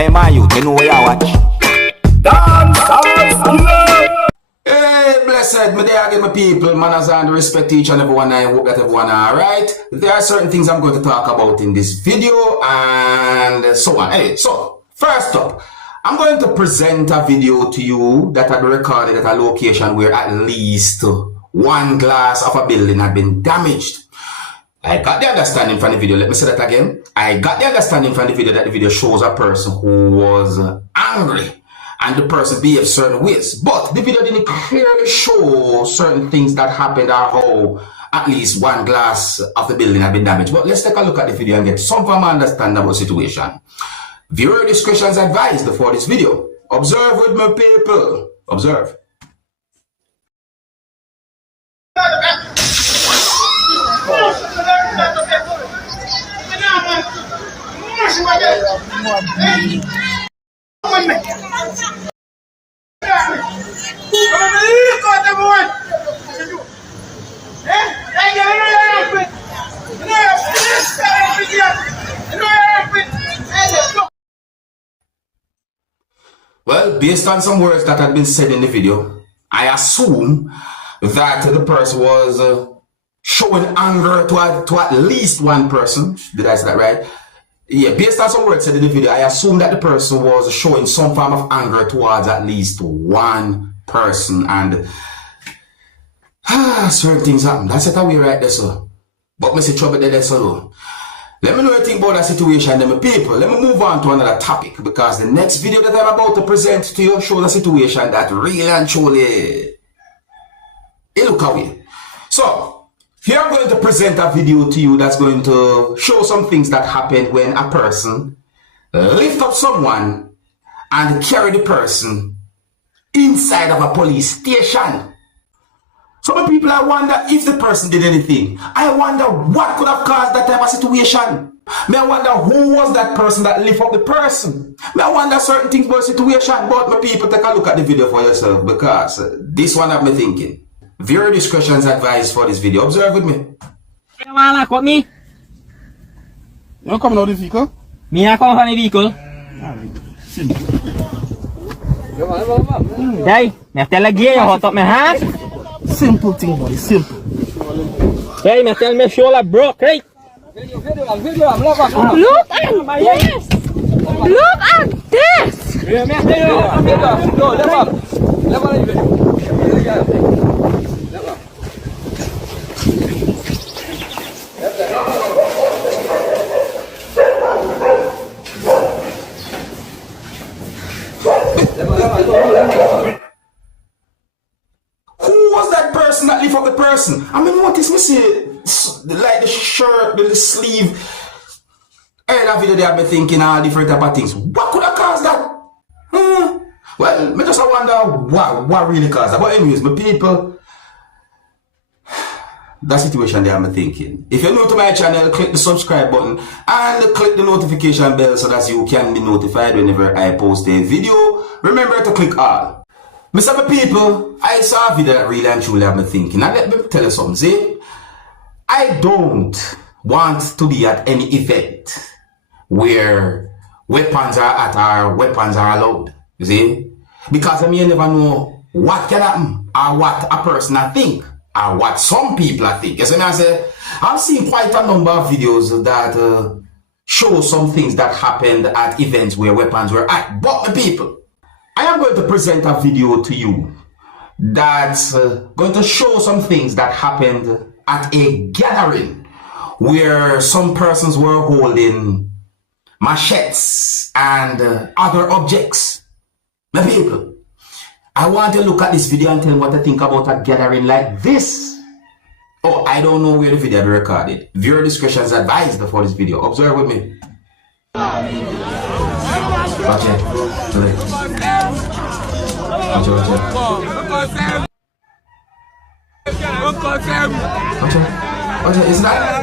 Hey man, you know where you watch. Dancehall skilla. Hey, blessed, me there again, my people, manners and respect to each and everyone. I hope that everyone are alright. There are certain things I'm going to talk about in this video and so on. Hey, so first up, I'm going to present a video to you that had been recorded at a location where at least one glass of a building had been damaged. I got the understanding from the video, let me say that again. I got the understanding from the video that the video shows a person who was angry and the person behaved certain ways. But the video didn't clearly show certain things that happened or how at least one glass of the building had been damaged. But let's take a look at the video and get some form of understanding about the situation. Viewer discretion is advised for this video. Observe with me, people. Observe. Well, based on some words that had been said in the video, I assume that the person was showing anger to at least one person. Did I say that right? Yeah, based on some words said in the video, I assume that the person was showing some form of anger towards at least one person, and certain things happen. That's it, we right there, so. But me see trouble there, so. Let me know what you think about that situation, then, my people. Let me move on to another topic, because the next video that I'm about to present to you shows a situation that really and truly it look away. So, here I'm going to present a video to you that's going to show some things that happened when a person lift up someone and carry the person inside of a police station. Some people, I wonder if the person did anything. I wonder what could have caused that type of situation. I wonder who was that person that lift up the person. I wonder certain things about the situation. But my people, take a look at the video for yourself, because this one have me thinking. Viewer discretion is advised for this video. Observe with me. You want to me? You don't come out of the vehicle? Me I come from the vehicle. Simple. Hey, me tell a gear you hot up my hand. Simple thing, boy. Simple. Hey, me tell me shoulder broke, right? Look at this! Look at this! Who was that person that lift up the person? I mean, notice me see like the shirt, the sleeve. And that video they have been thinking all different type of things. What could have caused that? Well, me just wonder what really caused that. But anyways, my people, that situation they have me thinking. If you're new to my channel, click the subscribe button and click the notification bell so that you can be notified whenever I post a video. Remember to click all. Mr. People, I saw a video that really and truly have me thinking. And let me tell you something. See, I don't want to be at any event where weapons are at or weapons are allowed. You see? Because I mean, you never know what can happen or what a person I think or what some people I think. You see what I say? I've seen quite a number of videos that show some things that happened at events where weapons were at. But the people, I am going to present a video to you that's going to show some things that happened at a gathering where some persons were holding machetes and other objects. My people, I want to look at this video and tell me what I think about a gathering like this. Oh, I don't know where the video is recorded. Viewer discretion is advised for this video. Observe with me. Watch it. Watch it. Is that?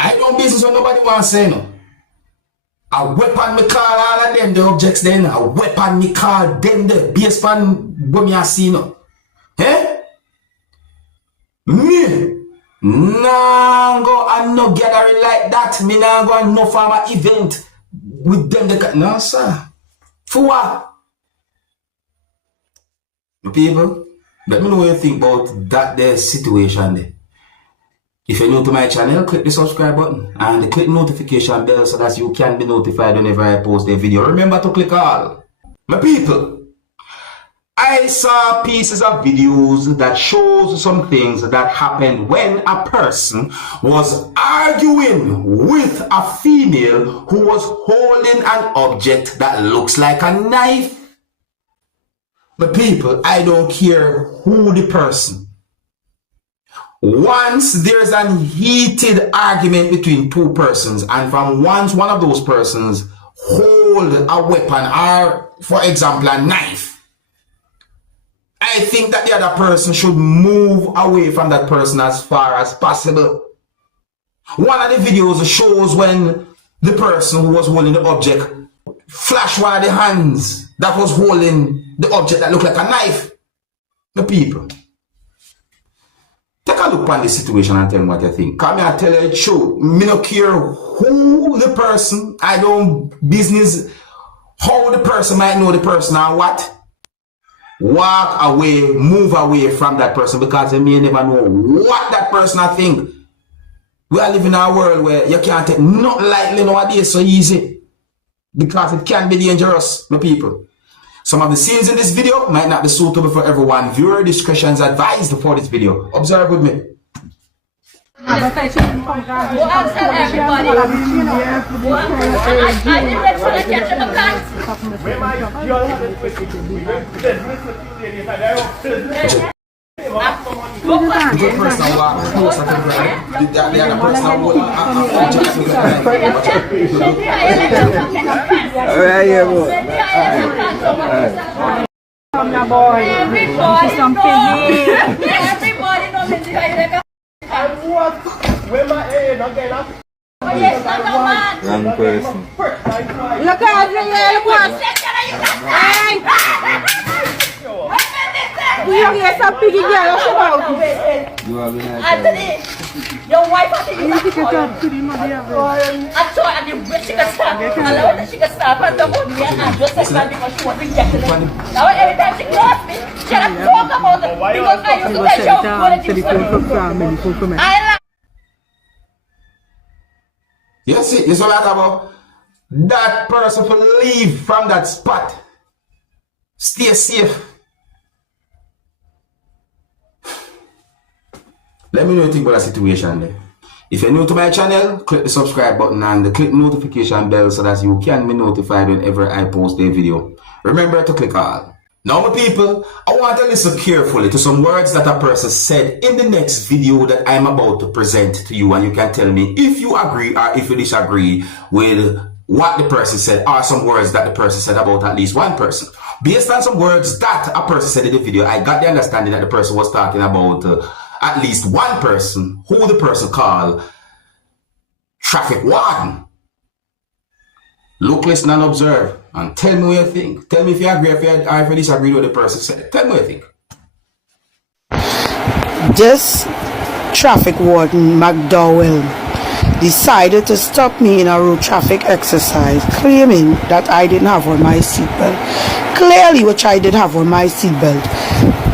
I don't business what nobody wants to say no. A weapon me call all of them the objects then. A weapon me call them the base pan what me a see no. Eh? Me nah go and no gathering like that. Me nah go and no farmer event with them the no sir. For what? People, let me know what you think about that there situation there. If you're new to my channel, click the subscribe button and click notification bell so that you can be notified whenever I post a video. Remember to click all. My people, I saw pieces of videos that shows some things that happened when a person was arguing with a female who was holding an object that looks like a knife. My people, I don't care who the person. Once there's a heated argument between two persons, and from once one of those persons hold a weapon or, for example, a knife, I think that the other person should move away from that person as far as possible. One of the videos shows when the person who was holding the object flashed one of the hands that was holding the object that looked like a knife. The people, take a look on the situation and tell me what you think. Come here, tell you the truth. Me no care who the person, I don't business how the person might know the person or what. Walk away, move away from that person because you may never know what that person I think. We are living in a world where you can't take nothing lightly nowadays so easy because it can be dangerous, my people. Some of the scenes in this video might not be suitable for everyone. Viewer discretion is advised for this video. Observe with me. The person walk closer to the other person Wrong person. Look at me, we are here some piggy girl. You have been Anthony, your wife has taken that call. I saw and you she can stop. Allow her she can stop and the whole year and just like that because she was rejected. Now every time she crossed me, she had to talk about it because I used to tell you what it is. I like. You see, it's all about that person to leave from that spot. Stay safe. Let me know what you think about the situation there. If you're new to my channel, click the subscribe button and click the notification bell so that you can be notified whenever I post a video. Remember to click all. Now my people, I want to listen carefully to some words that a person said in the next video that I'm about to present to you, and you can tell me if you agree or if you disagree with what the person said or some words that the person said about at least one person. Based on some words that a person said in the video, I got the understanding that the person was talking about at least one person who the person called traffic warden. Look, listen and observe and tell me what you think. Tell me if you agree or if you disagree with what the person said. Tell me what you think. This traffic warden McDowell decided to stop me in a road traffic exercise, claiming that I didn't have on my seatbelt. Clearly, which I did have on my seatbelt.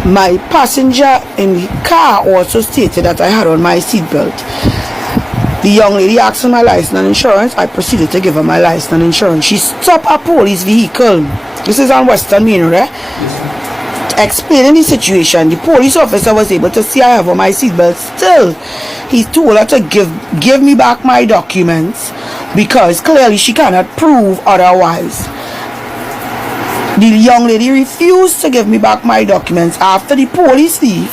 My passenger in the car also stated that I had on my seatbelt. The young lady asked for my license and insurance. I proceeded to give her my license and insurance. She stopped a police vehicle. This is on Western Main Road. Explaining the situation, the police officer was able to see I have on my seatbelt. Still, he told her to give me back my documents because clearly she cannot prove otherwise. The young lady refused to give me back my documents after the police leave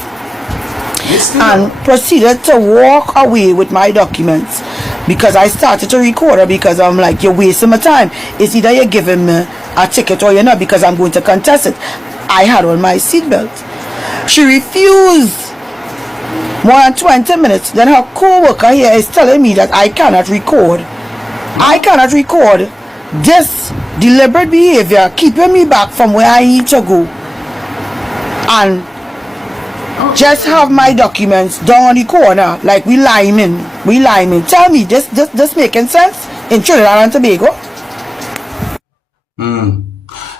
and proceeded to walk away with my documents because I started to record her because I'm like, you're wasting my time. It's either you're giving me a ticket or you're not because I'm going to contest it. I had on my seatbelt. She refused more than 20 minutes. Then her co-worker here is telling me that I cannot record. I cannot record this deliberate behavior keeping me back from where I need to go. And just have my documents down on the corner like we liming. Tell me, this making sense in Trinidad and Tobago?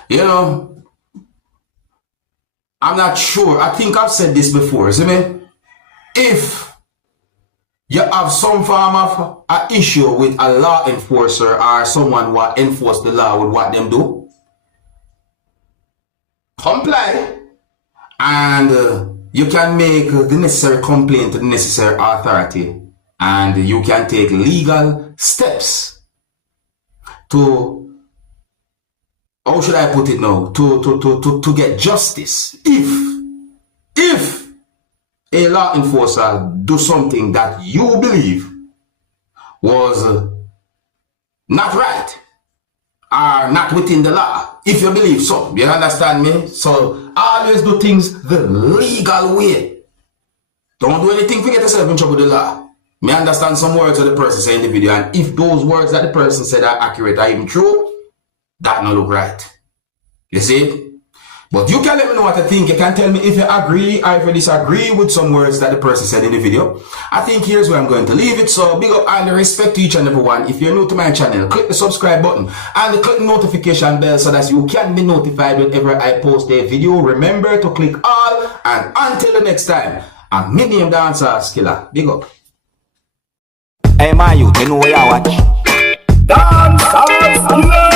You know, I'm not sure. I think I've said this before. See me? If you have some form of an issue with a law enforcer or someone who enforce the law with what them do, comply. And you can make the necessary complaint to the necessary authority, and you can take legal steps to, how should I put it now, to get justice. If a law enforcer do something that you believe was not right or not within the law, if you believe so, you understand me? So always do things the legal way. Don't do anything to get yourself in trouble with the law. Me understand some words that the person said in the video, and if those words that the person said are accurate or even true, that not look right. You see? But you can let me know what you think. You can tell me if you agree or if you disagree with some words that the person said in the video. I think here's where I'm going to leave it. So big up and respect to each and every one. If you're new to my channel, click the subscribe button and click the notification bell so that you can be notified whenever I post a video. Remember to click all, and until the next time, I'm my name Dancehall Skilla. Big up. Hey, my youth, you know where you watch. Dancehall skilla.